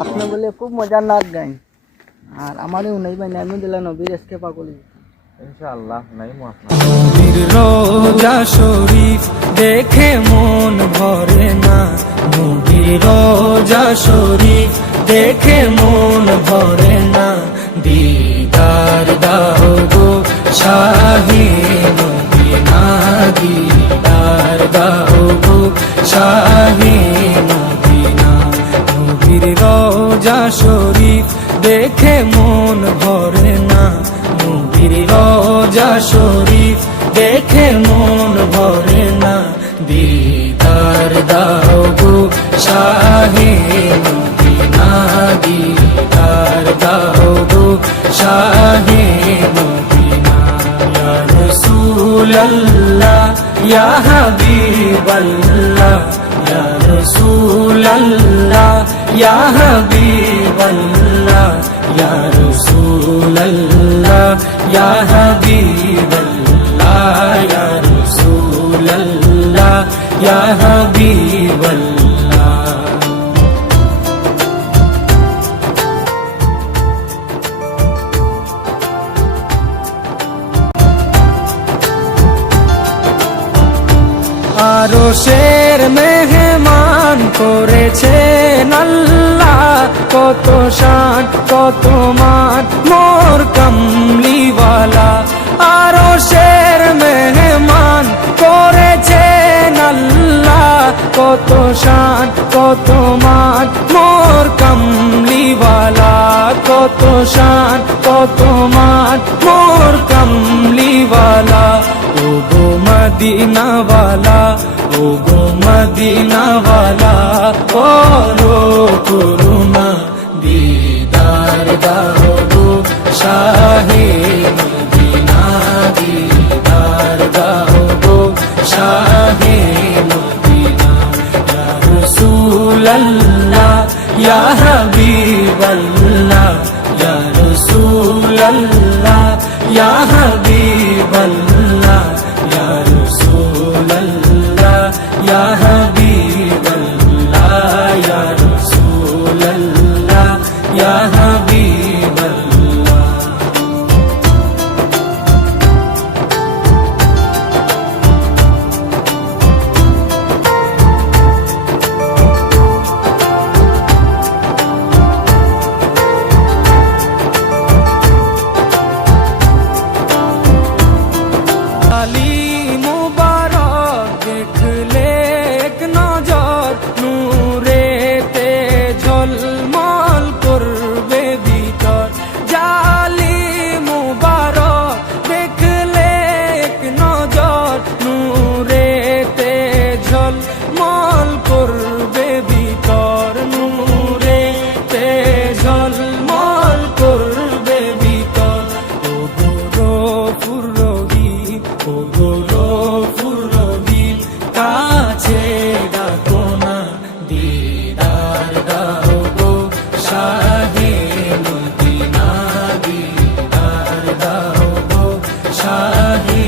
আপনি বলে খুব মজার নাচ গাইন আর আমারও নাই ভাই আমি দিলাম নবীর এসকে পাগলি ইনশাআল্লাহ নাই নবীর রোজা শরীফ দেখে মন ভরে না, নবীর রোজা শরীফ দেখে মন ভরে না। দিদার দাও গো শাহে মদিনা, দিদার দাও গো শাহে মদিনা। নবীর রোজা শরীফ দেখে মন ভরে না, নবীর রোজা শরীফ দেখে মন ভরে না। দিদার দাও গো শাহে মদিনা, দিদার দাও গো শাহে মদিনা। ইয়া রাসূলুল্লাহ ইয়া হাবিবাল্লাহ, ইয়া রাসূলুল্লাহ ইয়া হাবিবাল্লাহ, ইয়া রাসূলুল্লাহ ইয়া হাবিবাল্লাহ, ইয়া রাসূলুল্লাহ ইয়া হাবিবাল্লাহ। আরশের মেহমান করেছেন আল্লাহ, কত শান কত মান মোর কামলিওয়ালা। আরশের মেহমান করেছেন আল্লাহ, কত শান কত মান মোর কামলিওয়ালা, কত শান কত মান মোর কামলিওয়ালা। ও গো মদিনাওয়ালা, ও গো মদিনাওয়ালা, করো করুণা দিদার দাও গো শাহে মদিনা, দিদার দাও গো শাহে মদিনা। ইয়া রাসূলুল্লাহ ইয়া হাবিবাল্লাহ, ইয়া রাসূলুল্লাহ ইয়া হাবিবাল্লাহ, ইয়া রাসূলুল্লাহ ইয়া হাবিবাল্লাহ, ইয়া রাসূলুল্লাহ ইয়া হাবিবাল্লাহ। আলী মুবারক দেখলে এক নজর, নূরেতে ঝলমল করবে ভিতর। জালি মুবারক দেখলে এক নজর, নূরেতে ঝলমল করবে ভিতর, নূরেতে ঝলমল করবে ভিতর। ও গৌরফুর রহিম, ও গৌরফুর রহিম, কাছে ডাকো না দিদার দাও গো শাহে মদিনা, দিদার দাও গো শাহে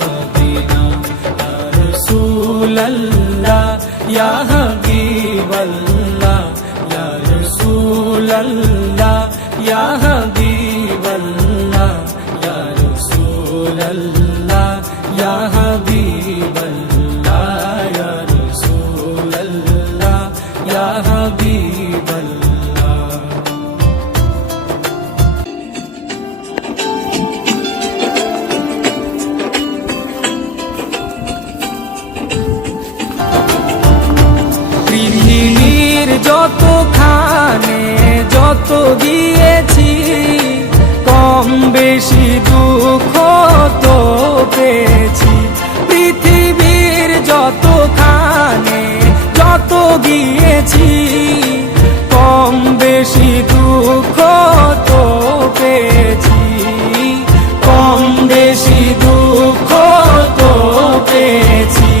মদিনা। ইয়া রাসূলুল্লাহ ইয়া হাবিবাল্লাহ, ইয়া রাসূলুল্লাহ ইয়া হাবিবাল্লাহ, ইয়া রাসূলুল্লাহ ইয়া হাবিবাল্লাহ, ইয়া রাসূলুল্লাহ ইয়া হাবিবাল্লাহ। পৃথিবীর যতখানে যত গিয়েছি, কম বেশি দুঃখ তো পেয়েছি। পৃথিবীর যতখানে যত গিয়েছি, কম বেশি দুঃখ তো পেয়েছি, কম বেশি দুঃখ তো পেয়েছি।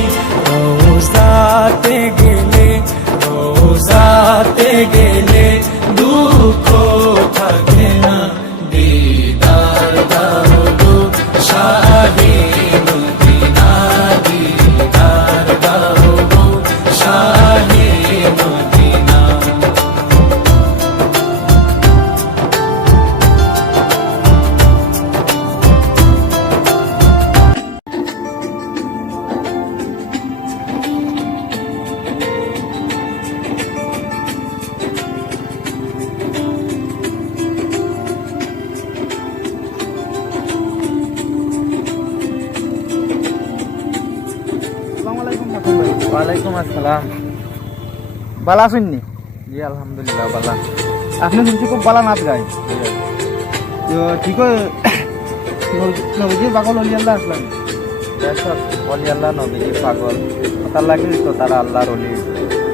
রোজাতে গেলে, রোজাতে গেলে দুঃখ ওয়ালাইকুম আসসালাম। বালা আছেন নি? জি আলহামদুলিল্লাহ বালা। আপনি শুনছি খুব বালা নাচ গায়। তো ঠিক নবীজির পাগল অলি আল্লাহ আসলাম। সব অলি আল্লাহ নবীজির পাগল, তার লাগে তো তারা আল্লাহর অলি।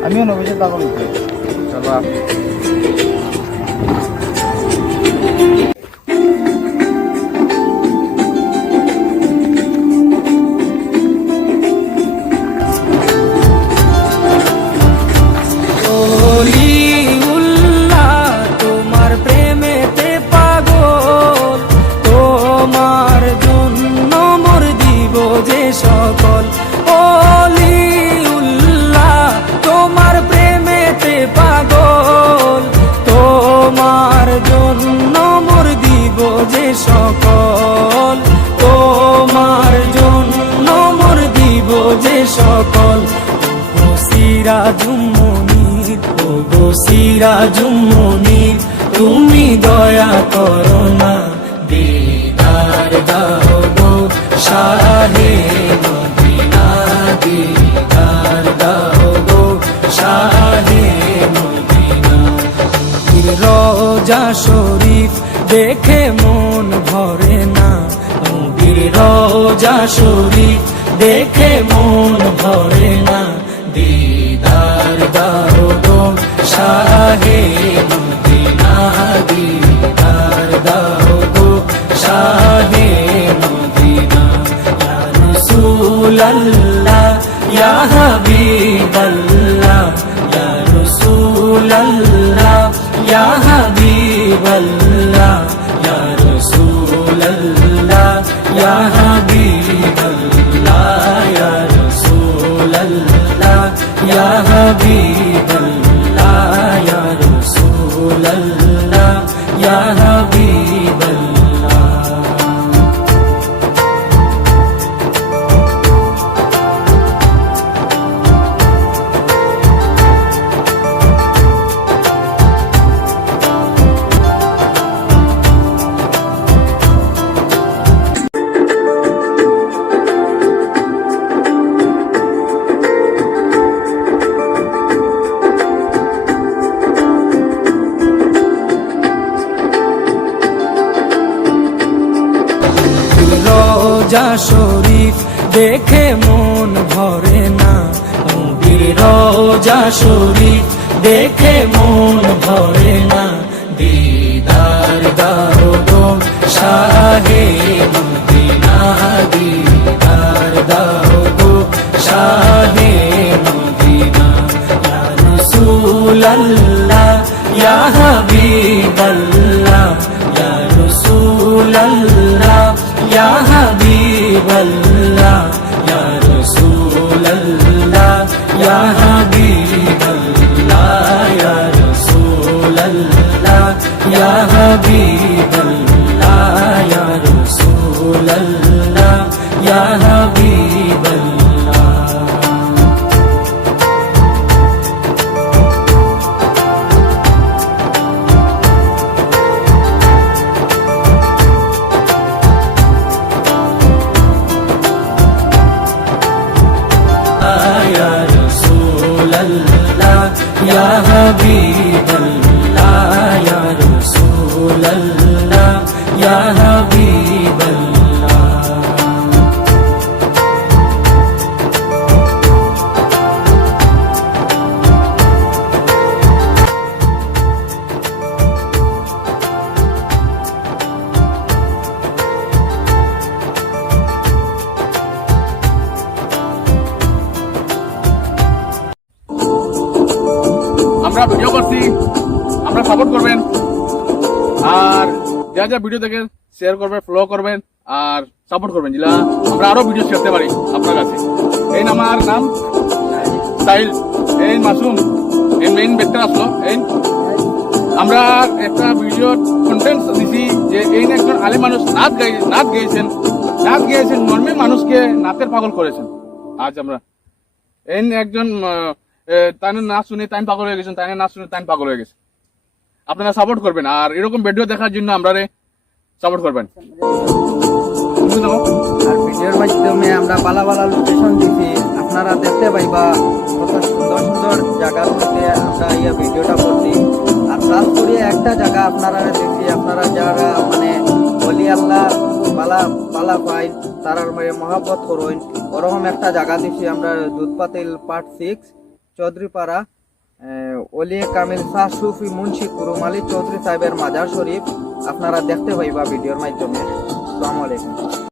আমিও নবীজির পাগল হইতে। চলো অলিউল্লাহ তোমার প্রেমেতে পাগল, তোমার জন্য মোর দিব যে সকল। অলিউল্লাহ তোমার প্রেমেতে পাগল, তোমার জন্য মোর দিব যে সকল, তোমার জন্য মোর দিব যে সকল। সিরাজুম্মনির, ও গো সিরাজুম্মনির, তুমি দয়া করো না, দিদার দাও গো শাহে মদিনা, দিদার দাও গো শাহে মদিনা। রোজা শরীফ দেখে মন ভরে না, নবীর রোজা শরীফ দেখে মন ভরে না, দিদার দাও গো শাহে মদিনা, দিদার দাও গো শাহে মদিনা। ইয়া রাসূলাল্লাহ ইয়া হাবিবাল্লাহ, ইয়া রাসূলাল্লাহ ইয়া হাবিবাল্লাহ, ইয়া রাসূলাল্লাহ ইয়া হাবিবাল্লাহ, ইয়া রাসূলাল্লাহ ইয়া হাবিবাল্লাহ, ইয়া রাসূলাল্লাহ ইয়া হাবিবাল্লাহ। রোজা শরীফ দেখে মন ভরে না, নবীর রোজা শরীফ দেখে মন ভরে না, দিদার দাও গো শাহে মদিনা, দিদার দাও গো শাহে মদিনা। ইয়া রাসূলাল্লাহ ইয়া হাবিবাল্লাহ, ইয়া রাসূলাল্লাহ ইয়া হাবিবাল্লাহ, ইয়া রাসূলাল্লাহ ইয়া হাবিবাল্লাহ, ইয়া রাসূলাল্লাহ ইয়া হাবিবাল্লাহ, ইয়া রাসূলাল্লাহ ইয়া হাবিবাল্লাহ। ইয়া রাসূলাল্লাহ ইয়া হাবিবাল্লাহ, ইয়া রাসূলাল্লাহ ইয়া হাবিবাল্লাহ। আমরা ভিডিও করছি, আমরা সাপোর্ট করবেন, আর যা যা ভিডিও দেখেন শেয়ার করবেন, ফলো করবেন আর সাপোর্ট করবেন, যেটা আমরা আরো ভিডিও শিখতে পারি আপনার কাছে। এই আমার নাম সাহিল, এই মাসুম, এই মেইন ব্যক্তিরা আসলো। এই আমরা একটা ভিডিও কন্টেন্ট দিছি যে এই একজন আলে মানুষ নাচ গেয়েছেন নর্মাল মানুষকে নাচের পাগল করেছেন। আজ আমরা এই একজন তাই নাচ শুনে তাই পাগল হয়ে গেছেন, তাই নাচ শুনে তাই পাগল হয়ে গেছে। আপনারা সাপোর্ট করবেন আর এরকম ভিডিও দেখার জন্য আমরা সাপোর্ট করবেন। আর ভিডিওর মাধ্যমে আমরা বালা বালা লোকেশন দিছি, আপনারা আপনারা দেখতে পাইবা কত সুন্দর সুন্দর জায়গার মধ্যে আমরা ইয়ে ভিডিওটা করছি। আর খাস করে একটা জায়গা আপনারা দেখছি, আপনারা যারা মানে অলি আল্লাহ বালা বালা পাই তারার মানে মহাব্বত করুন, ওরকম একটা জায়গা দিছি আমরা দুধপাতিল পার্ট 6 চৌধুরীপাড়া অলি কামিল শাহ সুফি মুন্সি কুরুম আলী চৌধুরী সাহেবের মাজার শরীফ আপনারা দেখতে পাইবা ভিডিওর মাধ্যমে। আসসালামু আলাইকুম।